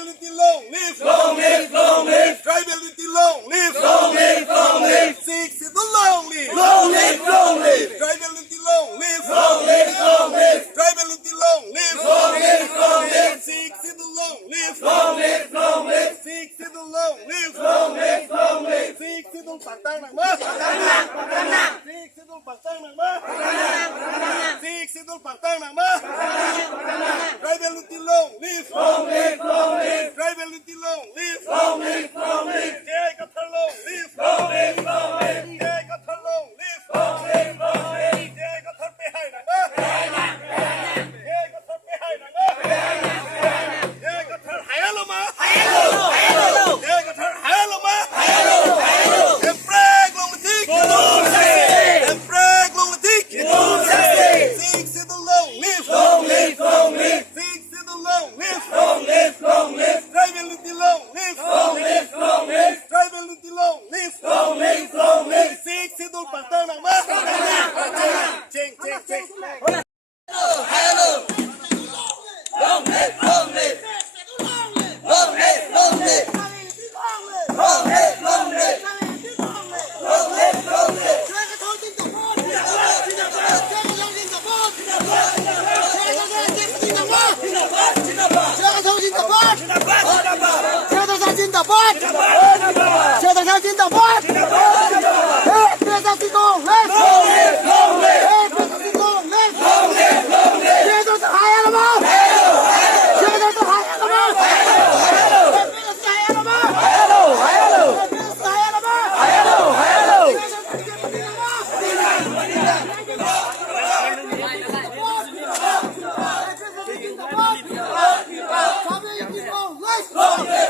Tribalism long live. Long live, long live. Tribalism long live. Long live, long live. Sikhs is the long live. Long live, long live. Tribalism long live. Long live, long live. Tribalism long live. Long live, long live. Sikhs is the long live. Long live, long live. Sikhs is the long live. Long live, long live. Sikhs is the Pakistan nak mah. Sikhs is the Pakistan nak mah. Sikhs is the Pakistan nak mah. Tribalism long live. Long live, long live. Tribalism long live. Long live, long live. Jai Kathar long live. Long live, long live. Jai Kathar long live. Long live, long live. Jai Kathar pe hai nak mah. Jai Kathar pe hai nak mah. Jai Kathar hayalo mah. Jai Kathar hayalo mah. Empreg long live. Empreg long live. Sikhs is the long live. Long live, long live. Sikhs is the long live. Long live, long live. Tribalism long live. Long live, long live. Tribalism long live. Long live, long live. Sikhs is the Pakistan nak mah. Ching ching ching. Long live, long live. Long live, long live. Long live, long live. Long live, long live. Long live.